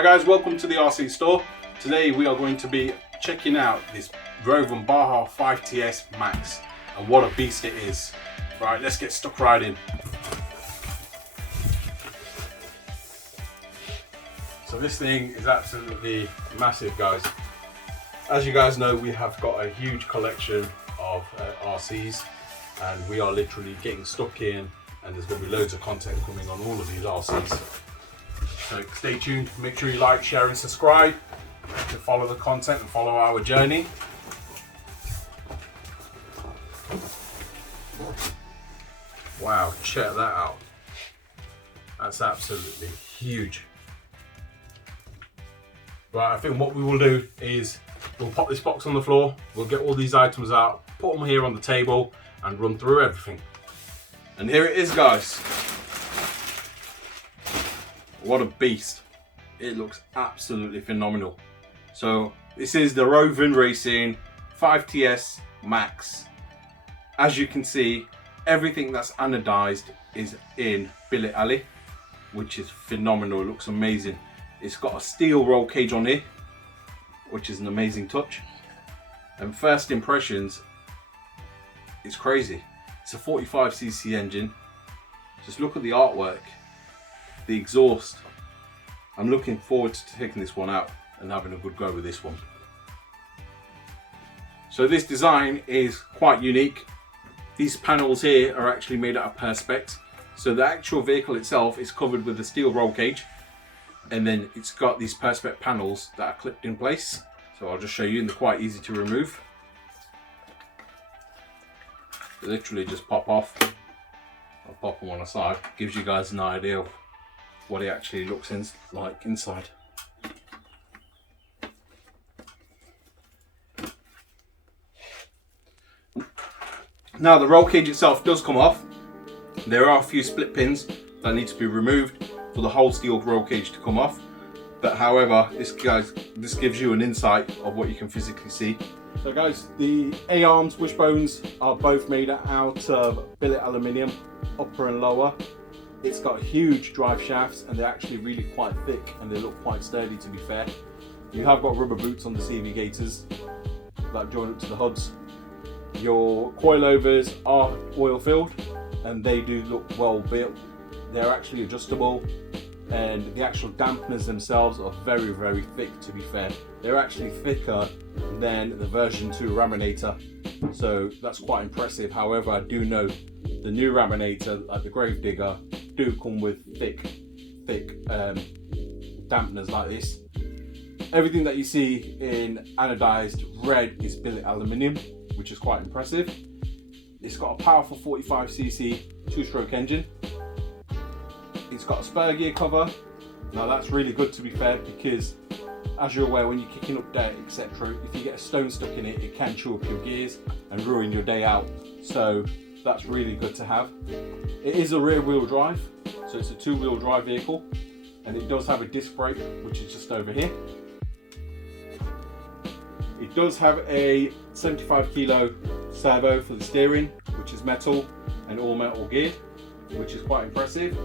Hi guys, welcome to the RC store. Today we are going to be checking out this Rofun Baha 5Ts Max and what a beast it is. Right, let's get stuck right in. So this thing is absolutely massive, guys. As you guys know, we have got a huge collection of RCs and we are literally getting stuck in, and there's going to be loads of content coming on all of these RCs. So stay tuned, make sure you like, share and subscribe to follow the content and follow our journey. Wow, check that out. That's absolutely huge. Right, I think what we will do is we'll pop this box on the floor, we'll get all these items out, put them here on the table and run through everything. And here it is, guys. What a beast. It looks absolutely phenomenal. So this is the Rovan Racing 5Ts Max. As you can see, everything that's anodised is in billet alley, which is phenomenal. It looks amazing. It's got a steel roll cage on here, which is an amazing touch. And first impressions, it's crazy. It's a 45cc engine. Just look at the artwork, the exhaust. I'm looking forward to taking this one out and having a good go with this one. So this design is quite unique. These panels here are actually made out of perspex. So the actual vehicle itself is covered with a steel roll cage, and then it's got these perspex panels that are clipped in place. So I'll just show you, and they're quite easy to remove. They literally just pop off. I'll pop them on the side. Gives you guys an idea of what it actually looks like inside. Now the roll cage itself does come off. There are a few split pins that need to be removed for the whole steel roll cage to come off. But however, this gives you an insight of what you can physically see. So guys, the A-arms, wishbones are both made out of billet aluminium, upper and lower. It's got huge drive shafts and they're actually really quite thick and they look quite sturdy, to be fair. You have got rubber boots on the CV gators that join up to the hubs. Your coilovers are oil filled and they do look well built. They're actually adjustable, and the actual dampeners themselves are very, very thick, to be fair. They're actually thicker than the version 2 Raminator, so that's quite impressive. However, I do know the new Raminator, like the Gravedigger, do come with thick dampeners like this. Everything that you see in anodized red is billet aluminium, which is quite impressive. It's got a powerful 45cc 2-stroke engine. It's got a spare gear cover. Now that's really good, to be fair, because as you're aware, when you're kicking up dirt, etc., if you get a stone stuck in it, it can chew up your gears and ruin your day out. So that's really good to have. It is a rear wheel drive, so it's a 2-wheel drive vehicle, and it does have a disc brake, which is just over here. It does have a 75 kilo servo for the steering, which is metal and all metal geared, which is quite impressive.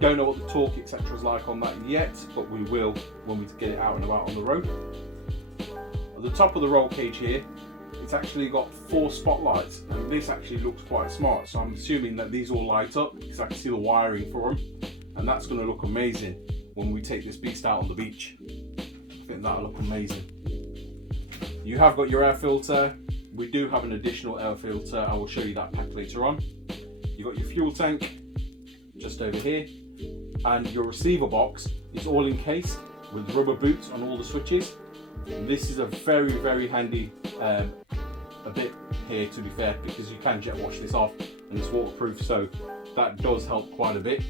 Don't know what the torque etc is like on that yet, but we will when we get it out and about on the road. At the top of the roll cage here, it's actually got 4 spotlights, and this actually looks quite smart. So I'm assuming that these all light up because I can see the wiring for them, and that's going to look amazing when we take this beast out on the beach. I think that'll look amazing. You have got your air filter. We do have an additional air filter. I will show you that pack later on. You've got your fuel tank just over here, and your receiver box is all encased with rubber boots on all the switches. And this is a very, very handy a bit here, to be fair, because you can jet wash this off and it's waterproof, so that does help quite a bit.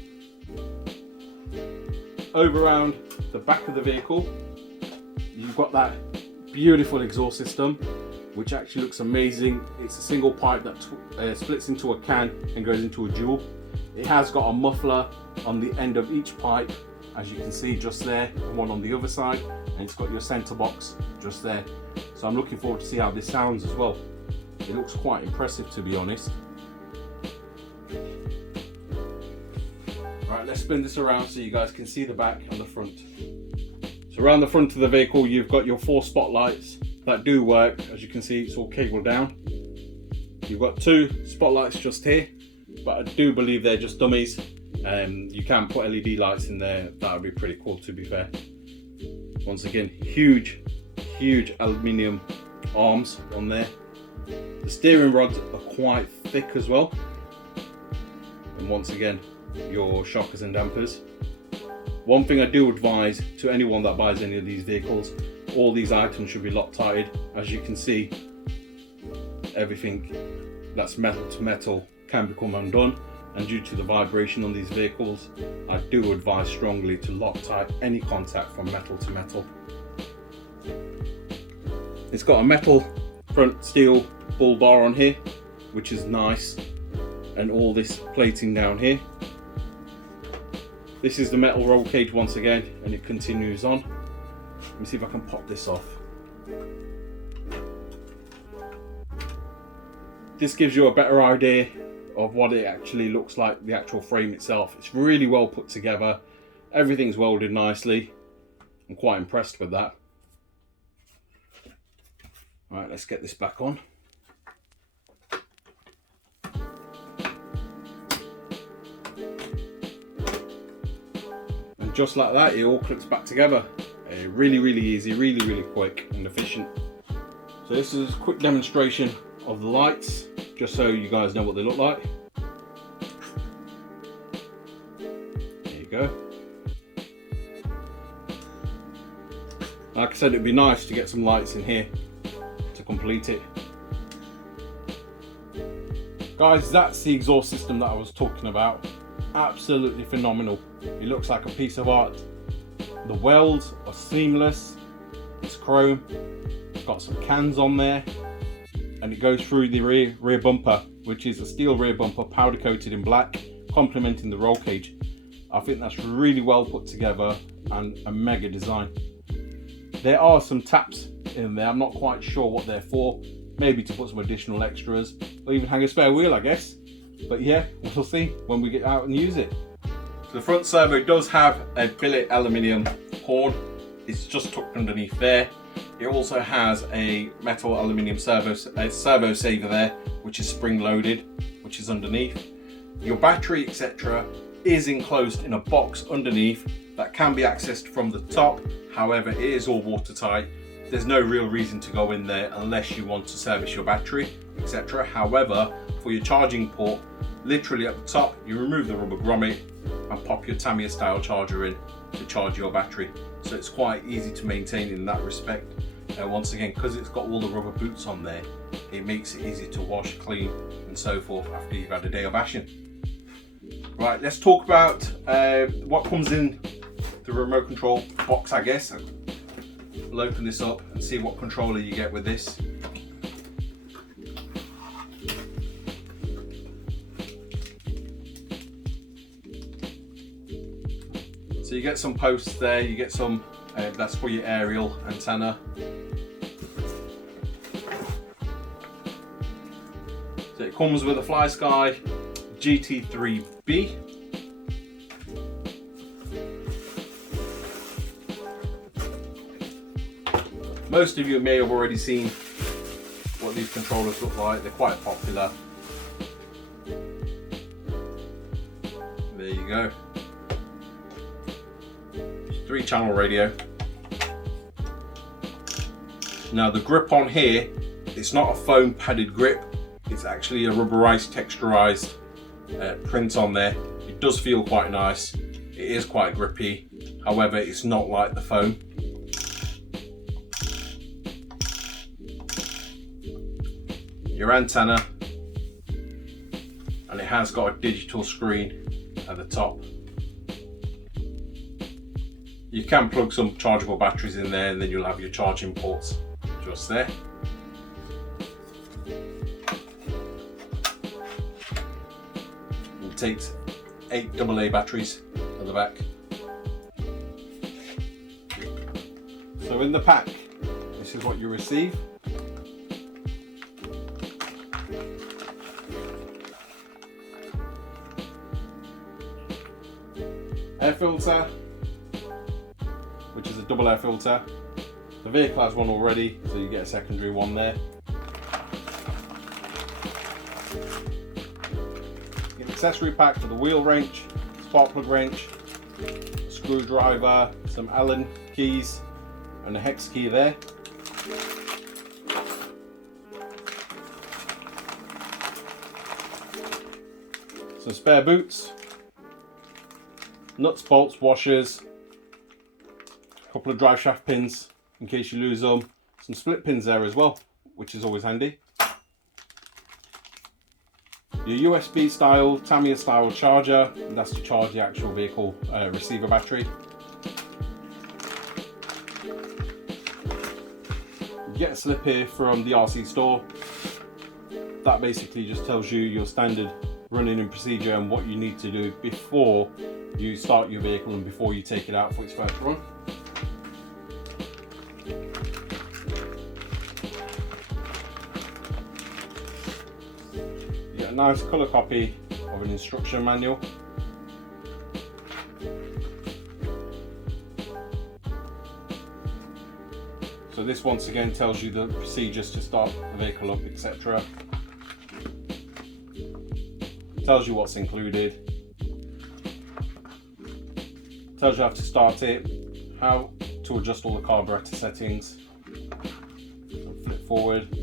Over around the back of the vehicle, you've got that beautiful exhaust system, which actually looks amazing. It's a single pipe that splits into a can and goes into a dual. It has got a muffler on the end of each pipe, as you can see just there, and one on the other side, and it's got your center box just there. So I'm looking forward to see how this sounds as well. It looks quite impressive, to be honest. Right, let's spin this around so you guys can see the back and the front. So around the front of the vehicle you've got your 4 spotlights that do work. As you can see, it's all cabled down. You've got 2 spotlights just here, but I do believe they're just dummies. You can put LED lights in there, that would be pretty cool to be fair. Once again, huge aluminium arms on there. The steering rods are quite thick as well. And once again, your shockers and dampers. One thing I do advise to anyone that buys any of these vehicles, all these items should be Loctited. As you can see, everything that's metal to metal can become undone, and due to the vibration on these vehicles, I do advise strongly to Loctite any contact from metal to metal. It's got a metal front steel bull bar on here, which is nice, and all this plating down here. This is the metal roll cage once again, and it continues on. Let me see if I can pop this off. This gives you a better idea of what it actually looks like, the actual frame itself. It's really well put together. Everything's welded nicely. I'm quite impressed with that. Alright, let's get this back on. And just like that, it all clicks back together. Really easy, really quick and efficient. So this is a quick demonstration of the lights, just so you guys know what they look like. There you go. Like I said, it'd be nice to get some lights in here to complete it. Guys, that's the exhaust system that I was talking about. Absolutely phenomenal. It looks like a piece of art. The welds are seamless. It's chrome. It's got some cans on there. And it goes through the rear bumper, which is a steel rear bumper powder coated in black, complementing the roll cage. I think that's really well put together and a mega design. There are some taps in there, I'm not quite sure what they're for. Maybe to put some additional extras, or even hang a spare wheel, I guess. But yeah, we'll see when we get out and use it. So the front servo does have a billet aluminium horn. It's just tucked underneath there. It also has a metal aluminium servo saver there, which is spring loaded, which is underneath. Your battery, etc., is enclosed in a box underneath that can be accessed from the top. However, it is all watertight. There's no real reason to go in there unless you want to service your battery, etc. However, for your charging port, literally at the top, you remove the rubber grommet and pop your Tamiya style charger in to charge your battery. So it's quite easy to maintain in that respect. Once again, because it's got all the rubber boots on there, it makes it easy to wash, clean and so forth after you've had a day of ashing. Right, let's talk about what comes in the remote control box, I guess. We'll open this up and see what controller you get with this. So you get some posts there, you get some, that's for your aerial antenna. So it comes with a FlySky GT3B. Most of you may have already seen what these controllers look like, they're quite popular. There you go. 3-channel radio. Now the grip on here, it's not a foam padded grip, it's actually a rubberized, texturized print on there. It does feel quite nice, it is quite grippy, however it's not like the foam. Your antenna, and it has got a digital screen at the top. You can plug some chargeable batteries in there and then you'll have your charging ports just there. It takes 8 AA batteries at the back. So in the pack, this is what you receive. Air filter, which is a double air filter. The vehicle has one already, so you get a secondary one there. An accessory pack for the wheel wrench, spark plug wrench, a screwdriver, some Allen keys, and a hex key there. Some spare boots, nuts, bolts, washers, a couple of drive shaft pins in case you lose them, some split pins there as well, which is always handy. Your USB style, Tamiya style charger, and that's to charge the actual vehicle receiver battery. You get a slip here from the RC store. That basically just tells you your standard running and procedure and what you need to do before you start your vehicle and before you take it out for its first run. You get a nice colour copy of an instruction manual. So this once again tells you the procedures to start the vehicle up, etc. Tells you what's included, tells you how to start it, how to adjust all the carburetor settings. So flip forward.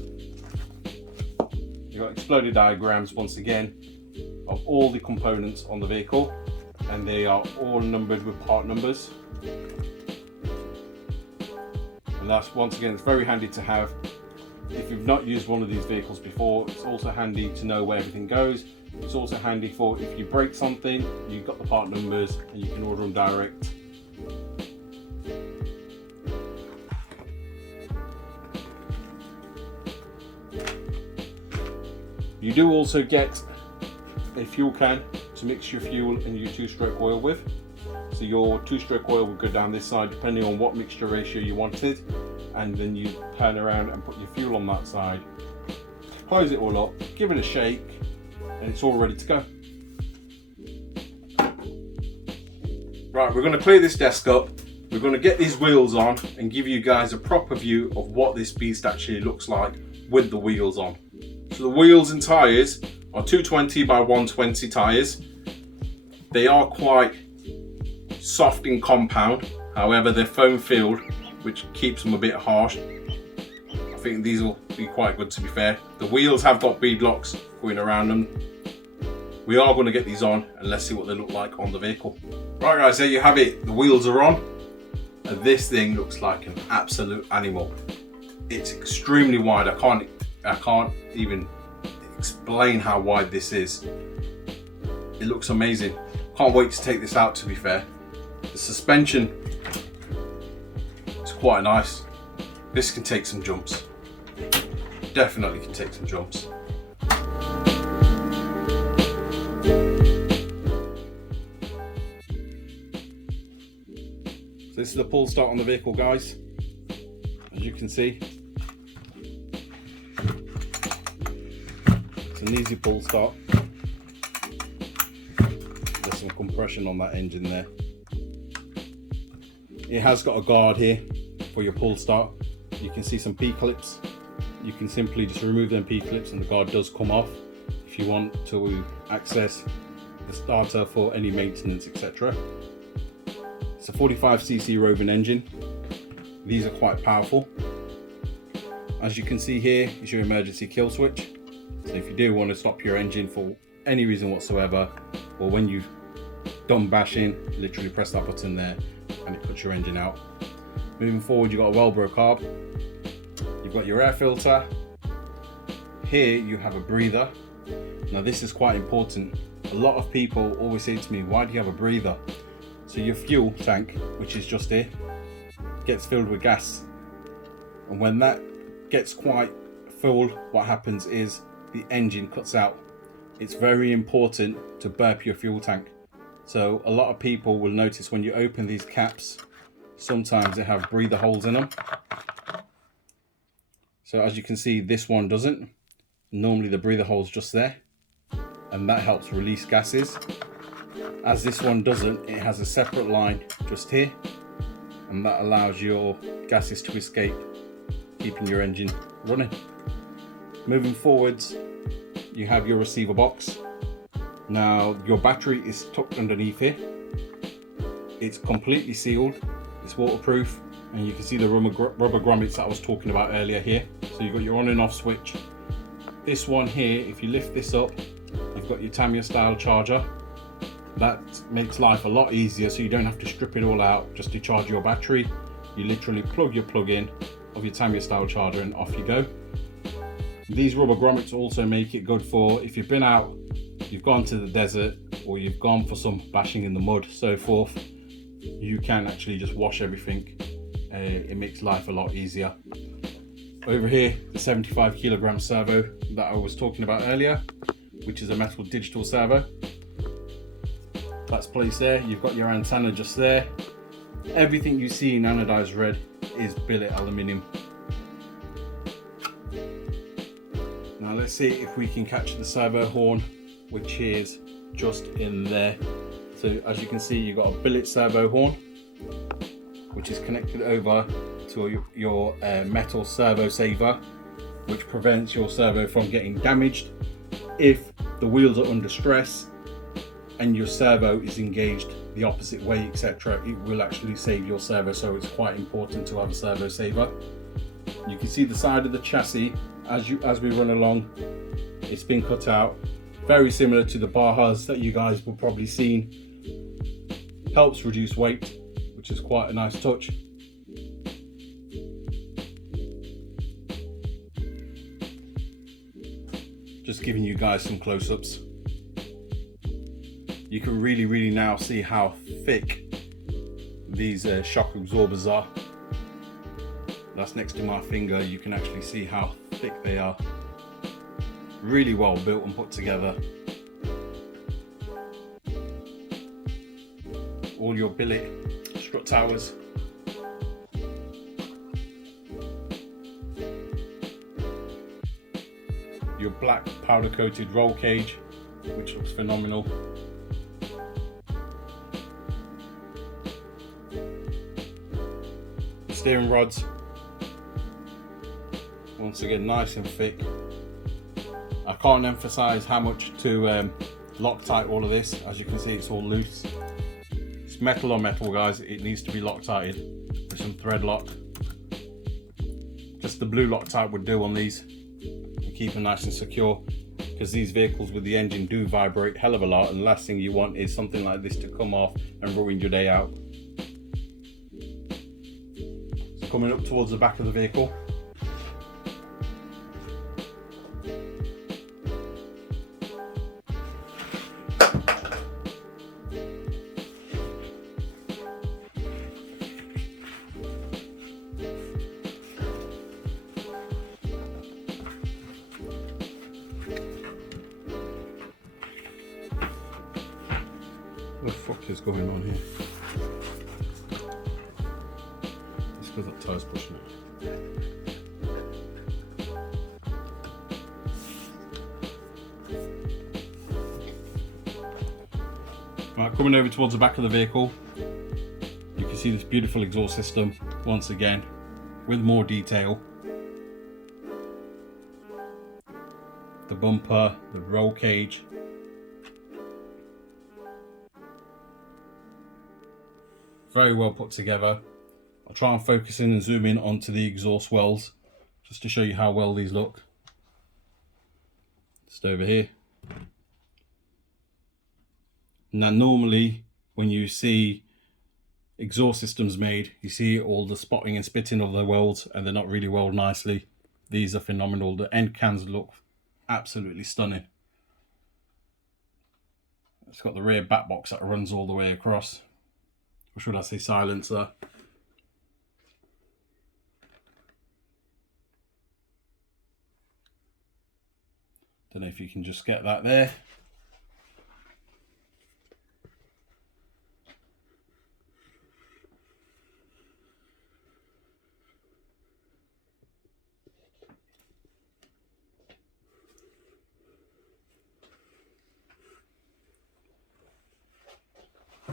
You've got exploded diagrams once again of all the components on the vehicle, and they are all numbered with part numbers. And that's, once again, it's very handy to have. If you've not used one of these vehicles before, it's also handy to know where everything goes. It's also handy for if you break something, you've got the part numbers and you can order them direct. You do also get a fuel can to mix your fuel and your two-stroke oil with. So your two-stroke oil will go down this side depending on what mixture ratio you wanted, and then you turn around and put your fuel on that side. Close it all up, give it a shake, and it's all ready to go. Right, we're going to clear this desk up. We're going to get these wheels on and give you guys a proper view of what this beast actually looks like with the wheels on. So the wheels and tyres are 220 by 120 tyres. They are quite soft in compound, however they're foam filled, which keeps them a bit harsh. I think these will be quite good, to be fair. The wheels have got bead locks going around them. We are going to get these on and let's see what they look like on the vehicle. Right guys, there you have it. The wheels are on and this thing looks like an absolute animal. It's extremely wide. I can't even explain how wide this is. It looks amazing. Can't wait to take this out, to be fair. The suspension is quite nice. This can take some jumps. Definitely can take some jumps. So this is the pull start on the vehicle, guys. As you can see, it's an easy pull start. There's some compression on that engine there. It has got a guard here for your pull start. You can see some P-clips. You can simply just remove them P-clips and the guard does come off if you want to access the starter for any maintenance, etc. It's a 45cc Rovan engine. These are quite powerful. As you can see here is your emergency kill switch. So if you do want to stop your engine for any reason whatsoever, or when you've done bashing, literally press that button there and it puts your engine out. Moving forward, you've got a Velcro carb. You've got your air filter. Here you have a breather. Now this is quite important. A lot of people always say to me, why do you have a breather? So your fuel tank, which is just here, gets filled with gas. And when that gets quite full, what happens is the engine cuts out. It's very important to burp your fuel tank. So a lot of people will notice when you open these caps, sometimes they have breather holes in them. So as you can see, this one doesn't. Normally the breather hole's just there, and that helps release gases. As this one doesn't, it has a separate line just here, and that allows your gases to escape, keeping your engine running. Moving forwards, you have your receiver box. Now your battery is tucked underneath here. It's completely sealed, it's waterproof, and you can see the rubber grommets that I was talking about earlier here. So you've got your on and off switch. This one here, if you lift this up, you've got your Tamiya style charger. That makes life a lot easier, so you don't have to strip it all out just to charge your battery. You literally plug your plug in of your Tamiya style charger and off you go. These rubber grommets also make it good for if you've been out, you've gone to the desert, or you've gone for some bashing in the mud, so forth. You can actually just wash everything. It makes life a lot easier. Over here, the 75 kilogram servo that I was talking about earlier, which is a metal digital servo. That's placed there. You've got your antenna just there. Everything you see in anodized red is billet aluminium. Now let's see if we can catch the servo horn, which is just in there. So as you can see, you've got a billet servo horn, which is connected over to your metal servo saver, which prevents your servo from getting damaged. If the wheels are under stress and your servo is engaged the opposite way, etc., it will actually save your servo, so it's quite important to have a servo saver. You can see the side of the chassis as we run along. It's been cut out, very similar to the Bahas that you guys will probably seen. Helps reduce weight, which is quite a nice touch. Just giving you guys some close-ups. You can really now see how thick these shock absorbers are. That's next to my finger. You can actually see how thick they are. Really well built and put together. All your billet strut towers. Your black powder coated roll cage, which looks phenomenal. Steering rods, once again nice and thick. I can't emphasize how much to Loctite all of this. As you can see, it's all loose. It's metal on metal, guys. It needs to be Loctited with some thread lock. Just the blue Loctite would do on these to keep them nice and secure, because these vehicles with the engine do vibrate hell of a lot, and the last thing you want is something like this to come off and ruin your day out. So coming up towards the back of the vehicle, what the fuck is going on here? It's because that tire's pushing it. Right, coming over towards the back of the vehicle, you can see this beautiful exhaust system once again with more detail. The bumper, the roll cage. Very well put together. I'll try and focus in and zoom in onto the exhaust wells just to show you how well these look. Just over here. Now normally when you see exhaust systems made, you see all the spotting and spitting of the welds and they're not really weld nicely. These are phenomenal. The end cans look absolutely stunning. It's got the rear back box that runs all the way across. Or should I say silencer. Don't know if you can just get that there.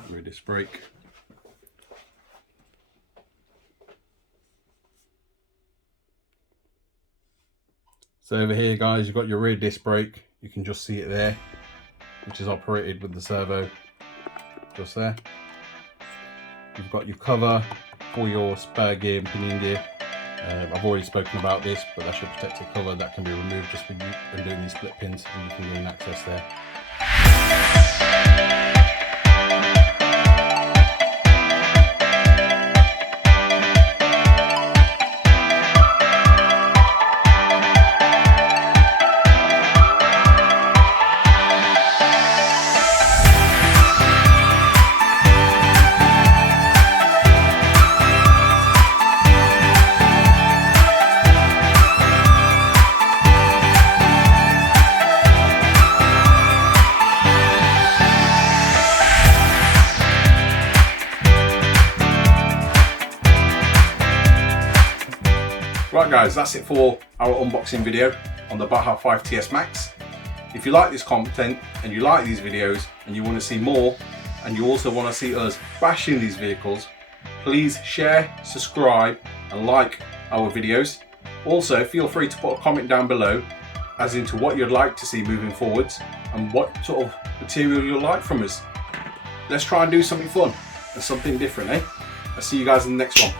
Rear disc brake. So over here guys, you've got your rear disc brake. You can just see it there, which is operated with the servo just there. You've got your cover for your spare gear and pinion gear. I've already spoken about this, but that's your protective cover that can be removed just when doing these split pins, and you can gain access there. Right guys, that's it for our unboxing video on the Baha 5Ts Max. If you like this content and you like these videos and you want to see more, and you also want to see us bashing these vehicles, please share, subscribe and like our videos. Also feel free to put a comment down below as into what you'd like to see moving forwards and what sort of material you'd like from us. Let's try and do something fun and something different, eh? I'll see you guys in the next one.